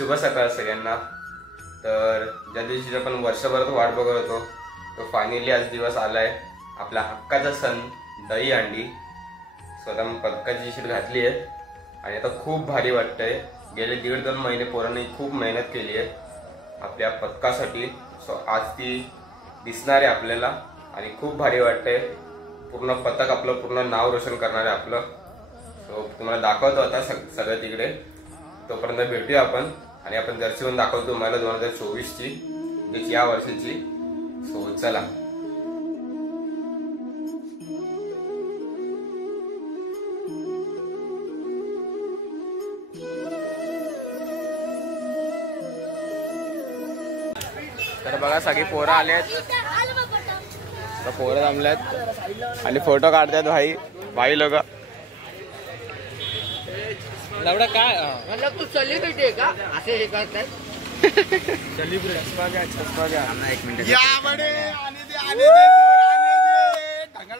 शुभ सकाळ सगळ्यांना। तर ज्या दिवशी आपण वर्षभरात वाट बघत होतो तो फायनली आज दिवस आलाय, आपला हक्काचा सण दही अंडी। स्वतः मी पदकाची शीट घातली आहे आणि आता खूप भारी वाटतंय। गेले 1.5-2 महिने पोरांनी खूप मेहनत केली आहे आपल्या पदकासाठी। सो आज ती दिसणार आहे आपल्याला आणि खूप भारी वाटतंय। पूर्ण पदक आपलं पूर्ण नाव रोशन करणार आहे आपलं। सो तुम्हाला दाखवतो आता सगळं तिकडे, तोपर्यंत भेटूया आपण आणि आपण जर्सी पण दाखवतो तुम्हाला 2024 ची, म्हणजे या वर्षाची। सो चला। तर बघा सगळी पोरं आलेत, पोरं जमल्यात आणि फोटो काढतात भाई लोक। लवडा काय मतलब तू सेलिब्रिटी आहे का असे हे करतात? सेलिब्रिटी छसपा घ्या एक मिनिट या बडे आने दे ढंगा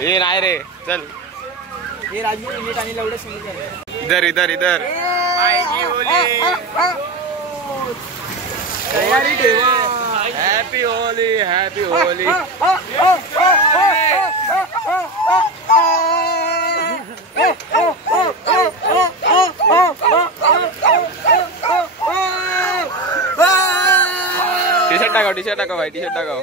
ए नाही रे चल ये राजू नीट आणि लवडा समोर इधर तयारी ठेवा। हॅपी होली टी शर्ट टाकाव भाई, टी शर्ट टाकाव।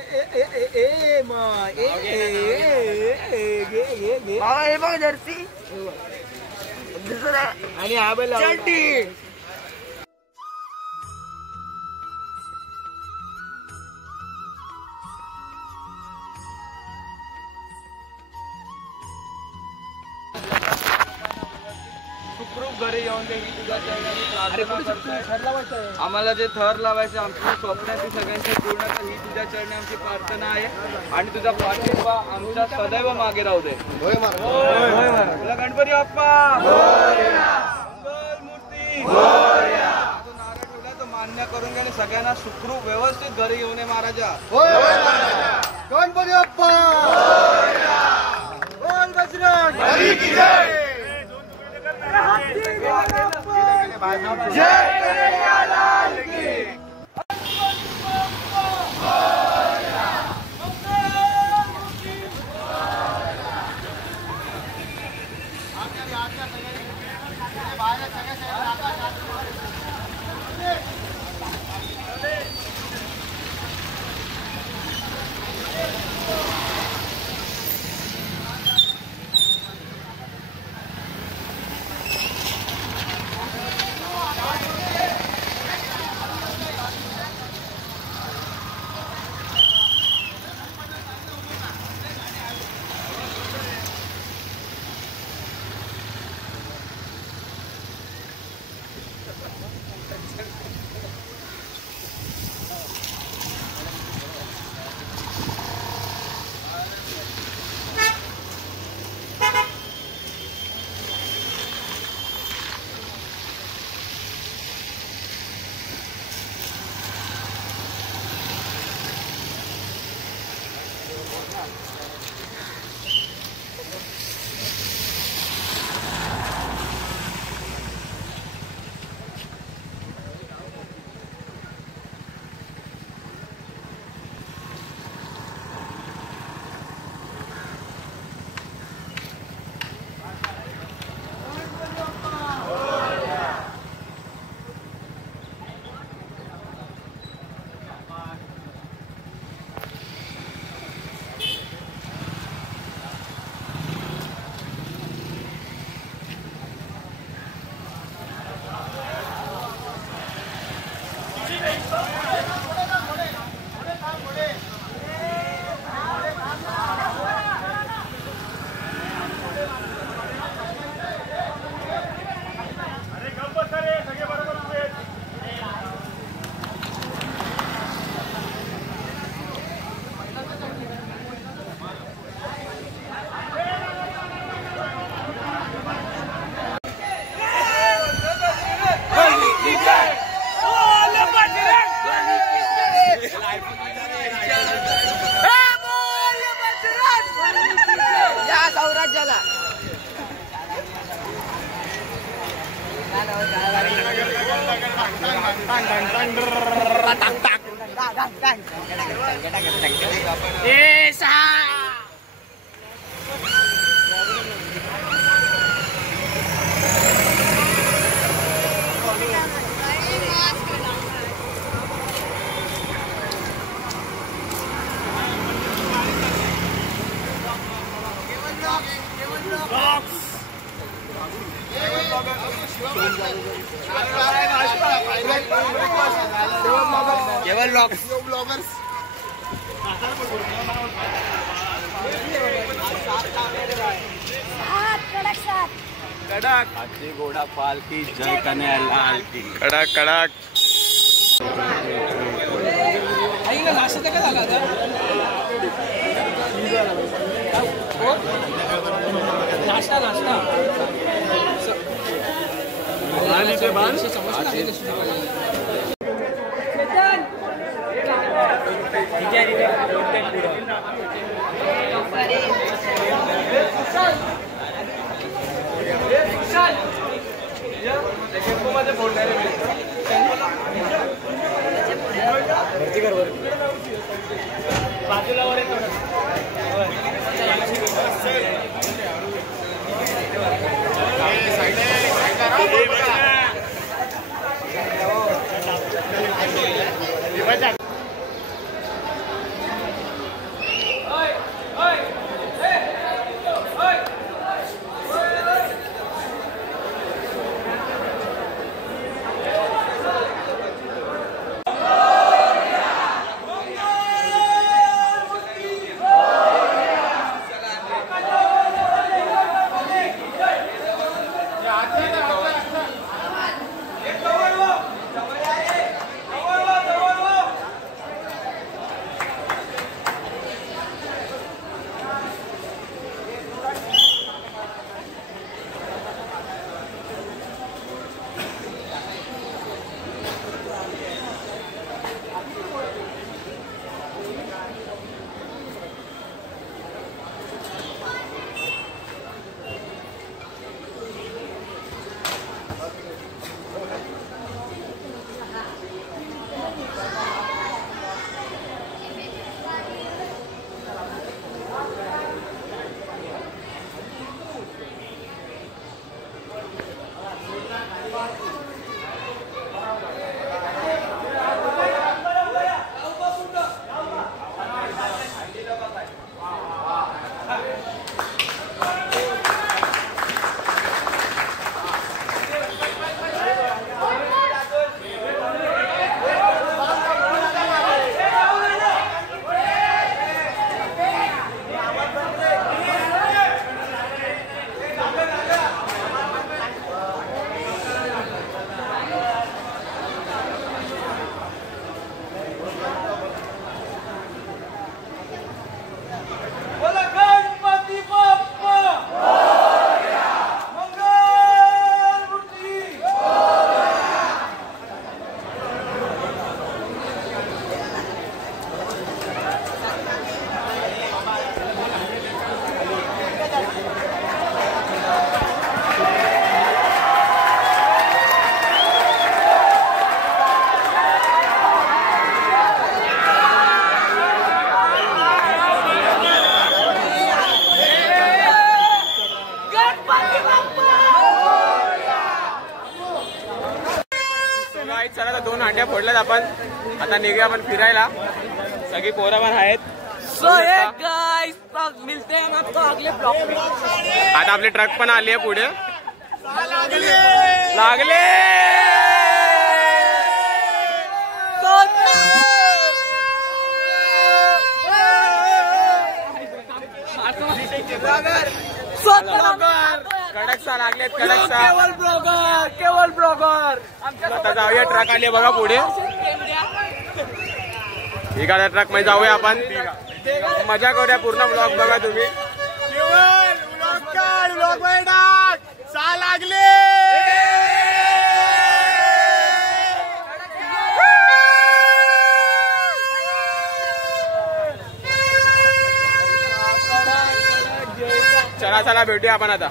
हे बघ जर्सी आणि हा बैल चड्डी। सुखरूप घरी येऊन दे ही तुझ्या चरणी प्रार्थना करतो। आम्हाला जे थर लावायचे आमची स्वप्न ती सगळ्यांची पूर्ण कर ही तुझ्या चरणी आमची प्रार्थना आहे आणि तुझा पाठिंबा आमच्या सदैव मागे राहू दे। तुला गणपती बाप्पा मूर्ती तो नारळ ठेवला तो मान्य करून घ्या आणि सगळ्यांना सुखरूप व्यवस्थित घरी घेऊन ये महाराजा। गणपती बाप्पा बोल बजरंग बली की जय। जय कन्हैया लाल की। केवल ब्लॉग्स कडक हाथी घोड़ा पालकी जय कन्हैयालाल की कडक कडक नाश्ता काय झाला नाश्ता नाश्ता चला 2 हांड्या फोडल्यात आपण. आता निघूया आपण फिरायला. सगळी पोरं पण आहेत. मिलते हैं आपको अगले ब्लॉग में. आता आपले ट्रक पण आली आहे पुढे. लागले कडकसा लागलेत कडकसा. केवल ब्लॉगर. आता जाऊया. ट्रक आली बघा पुढे. ठीक आहे ट्रक मध्ये जाऊया आपण. मजा करूया. पूर्ण ब्लॉग बघा तुम्ही. लागले चला चला भेटूया आपण आता.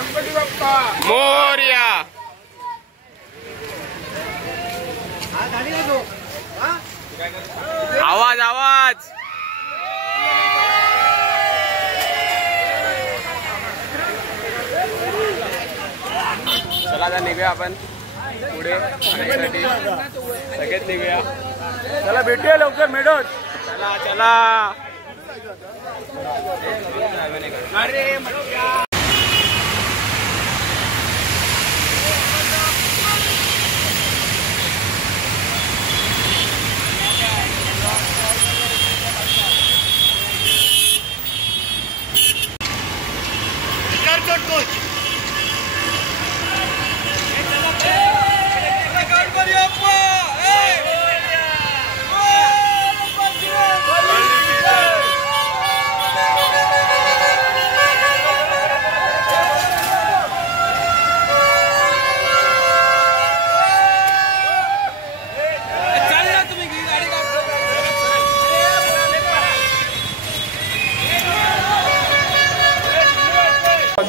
गणपती बाप्पा मोरया. आवाज आवाज. चला आता निघूया आपण पुढे खाण्यासाठी. सगळेच निघूया. चला भेटूया लवकर मेडोत. चला चला. अरे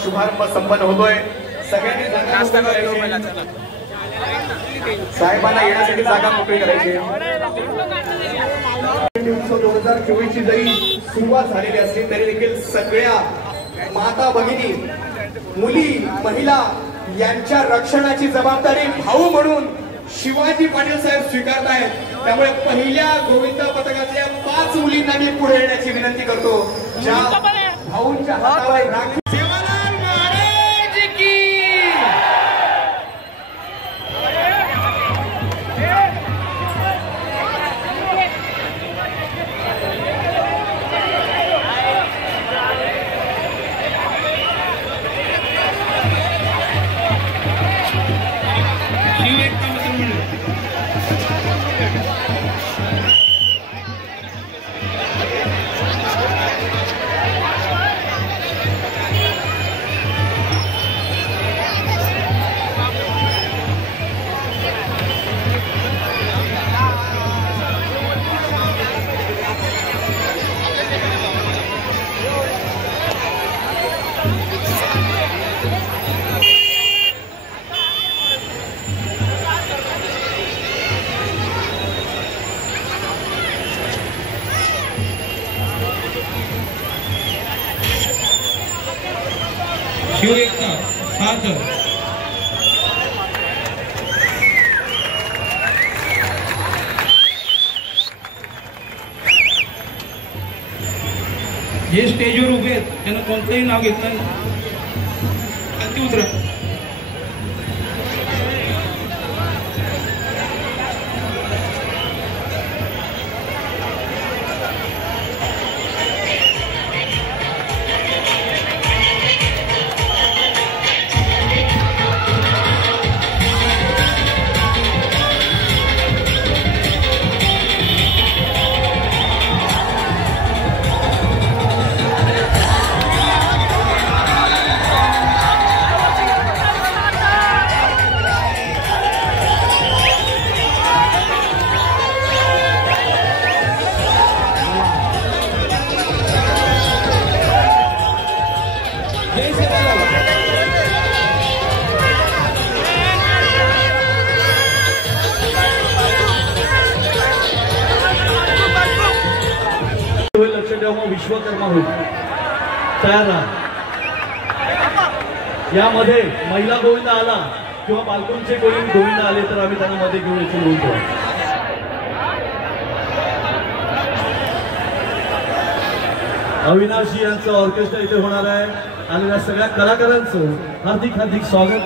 शुभारंभ संपन्न होतोय. सगळ्यांनी साहेबांना येण्यासाठी जागा मोकळी करायची. 2024 ची जरी सुरुवात झालेली असली तरी देखील सगळ्या माता भगिनी, मुली, महिला यांच्या रक्षणाची जबाबदारी भाऊ म्हणून शिवाजी पाटील साहेब स्वीकारतायत. त्यामुळे पहिल्या गोविंद पथकातल्या 5 मुलींना मी पुढे येण्याची विनंती करतो. ज्या भाऊंच्या हातावर राखी शिवएकता सागर जे स्टेजवर उभे आहेत त्यांना कोणतंही नाव घेतलं खाली उतरा. लक्ष ठेवा. विश्वकर्मा होईल तयार राहा. यामध्ये महिला गोविंद आला किंवा बालकोंचे कोणी गोविंद आले तर आम्ही त्यांना मध्ये घेऊन इथे बोलतो. अविनाशी यांचं ऑर्केस्ट्रा इथे होणार आहे. आलेल्या सगळ्या कलाकारांचं हार्दिक हार्दिक स्वागत.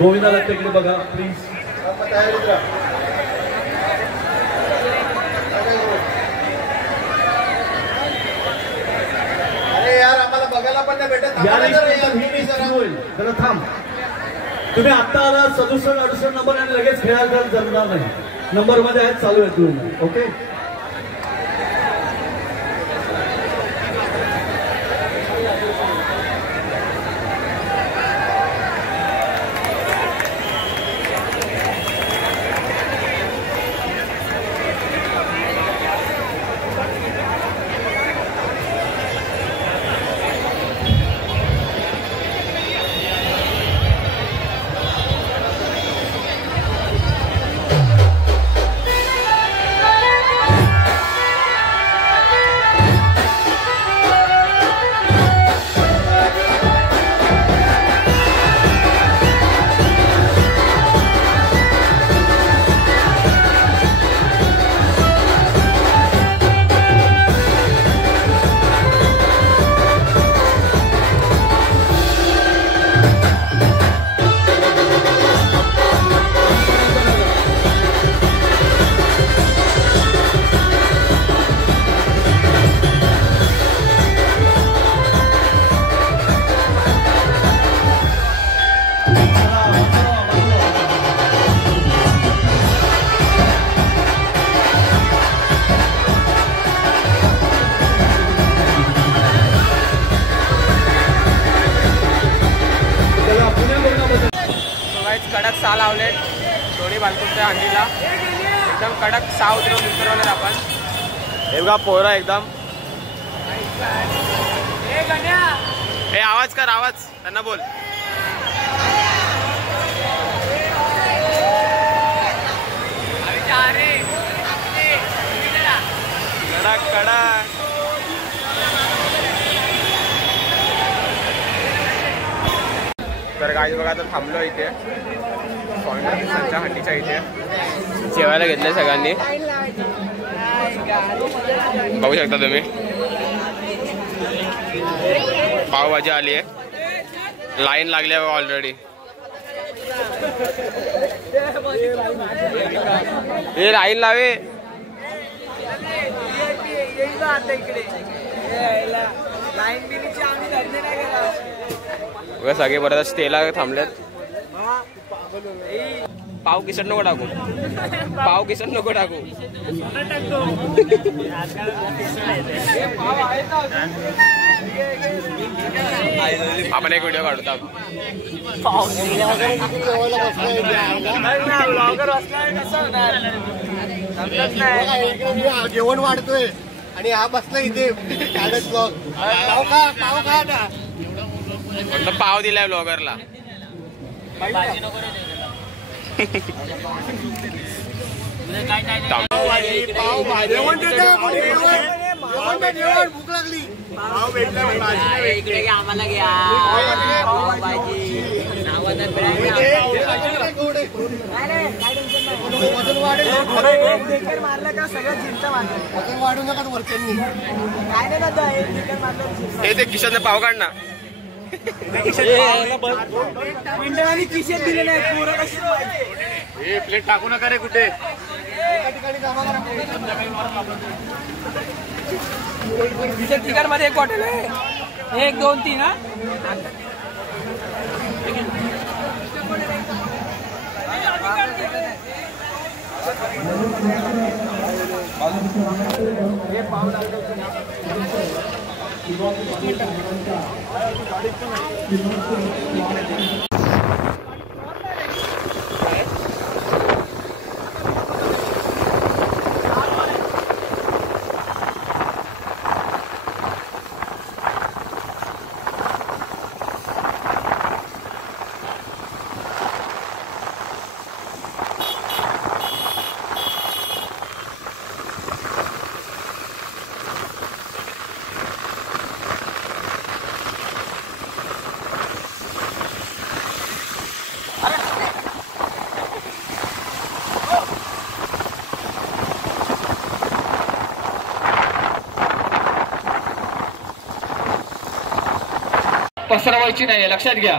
गोविंदाला तिकडे बघा प्लीज. अरे यार आम्हाला बघायला पण नाही भेटत. जरा थांब. तुम्ही आता आला 67-68 नंबर आणि लगेच खेळायला जमणार नाही. नंबर मध्ये आहेत, चालू आहे तुम्ही. ओके. कडक 6 लावले दोन्ही बालकुंच्या हंडीला. एकदम कडक 6 उतरवले आपण. हे बघा पोरं एकदम. हे आवाज कर, आवाज त्यांना बोल. कडक कडक. तर गाईज बघा आता थांबलो इथे संच्या हंडीच्या इथे. जेवायला घेतलंय सगळ्यांनी, बघू शकता तुम्ही. पावभाजी आली आहे, लाईन लागली आहे ऑलरेडी. हे लाईन लावे सगळे बरं स्टेला थांबलेत. पाव किसन नको टाकू, पाव किसन नको टाकू. आपण एक व्हिडिओ काढतो. जेवण वाढतोय आणि हा बसला इथे. पाव खा ना. पाव दिलाय ब्लॉगरला. भूक लागली. पाव भेटला आम्हाला घ्या. वजन मारलं का सगळं चिंता मारलं. वजन वाढू नका वरच्यांनी. काय नाही ते किशनने पाव काढ ना. किशेत दिले नाही. प्लेट टाकू नका रे कुठे. ठिकाणमध्ये एक बॉटल आहे. 1 2 3 हा. पसरवायची नाही, लक्षात घ्या.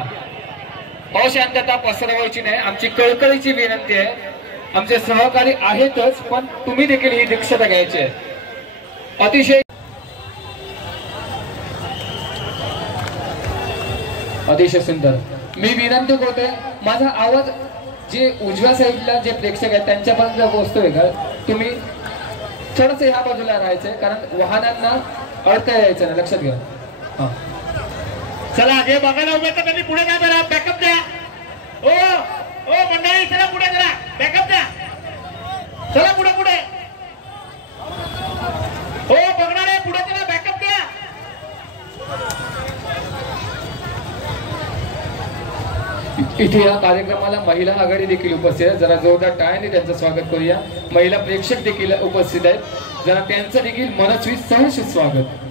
अशांतता पसरवायची नाही. आमची कळकळीची विनंती आहे. आमचे सहकारी आहेतच, पण तुम्ही देखील ही दक्षता घ्यायची आहे. अतिशय अतिशय सुंदर. मी विनंती करतोय माझा आवाज जे उजव्या साईडला जे प्रेक्षक आहेत त्यांच्यापर्यंत पोहोचतोय का तुम्ही थोडस ह्या बाजूला राहायचंय कारण वाहनांना अडथळा यायचं नाही लक्षात घ्या. हा चला जे बघायला उभे तर त्यांनी पुढे जा जरा बॅकअप द्या. ओ ओ मंडळी चला पुढे जरा बॅकअप द्या. चला पुढे पुढे हो बघणारे पुढे चला बॅकअप द्या. इथे या कार्यक्रमाला महिला आघाडी देखील उपस्थित आहे. जरा जोरदार टाळ्यांनी त्यांचं स्वागत करूया. महिला प्रेक्षक देखील उपस्थित आहेत. जरा त्यांचं देखील मनस्वी सहर्ष स्वागत.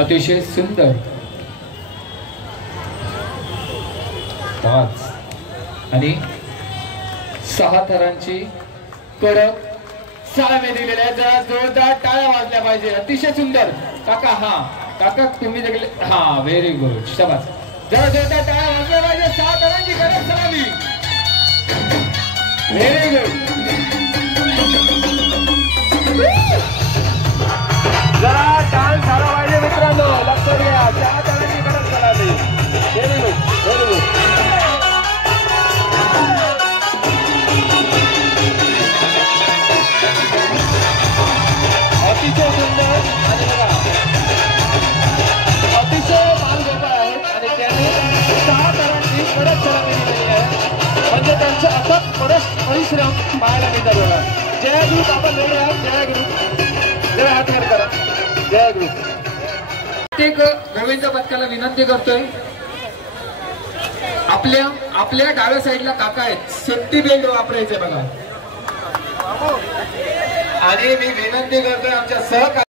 अतिशय सुंदर 5 आणि 6 थरांची कडक साळमे दिलेल्या आहेत. जरा जोरदार टाळ्या वाजल्या पाहिजे. अतिशय सुंदर काका. हा काका तुम्ही देखील हा व्हेरी गुड शाबास. जरा जोरदार टाळ्या वाजल्या पाहिजे. 6 थरांची कडक सलामी. Very good. जरा टाळ झाला पाहिजे मित्रांनो लक्षात घ्या. 6 थरांची कडक सलामी. Very good very good. अतिशय सुंदर आणि बघा अतिशय बालगोपाळ आहेत आणि त्यांनी 6 थरांची कडक सलामी दिलेली आहे. म्हणजे त्यांचं अथक परिश्रम पाहायला मिळतात बघा. जय गुरु आपण वेगळे आहात. जय गुरु. जय हात वर करा. जय गुरु. प्रत्येक गोविंद पथकाला विनंती करतोय आपल्या डाव्या साईडला काका आहेत. सेफ्टी बेल्ट वापरायचे बघा. आणि मी विनंती करतोय आमच्या सहकारी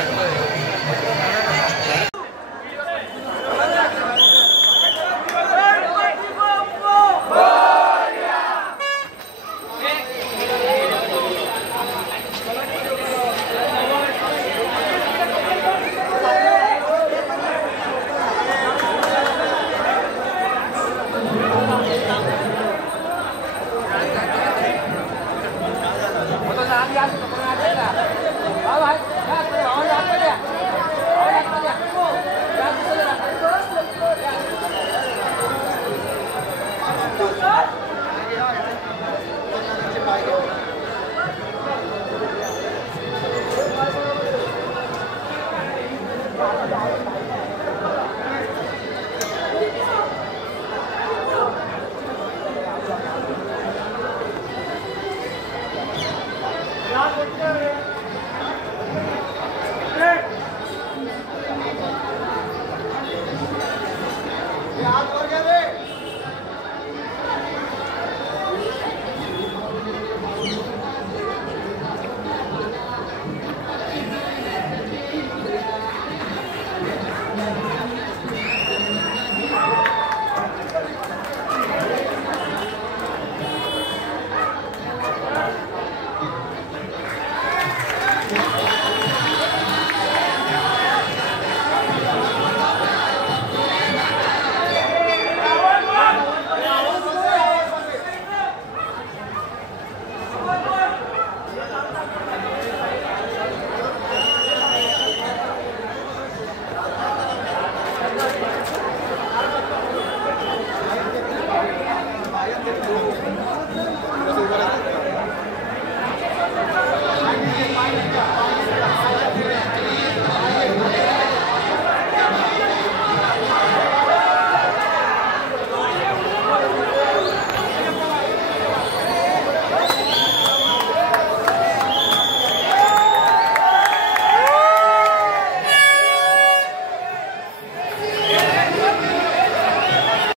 पोस्ट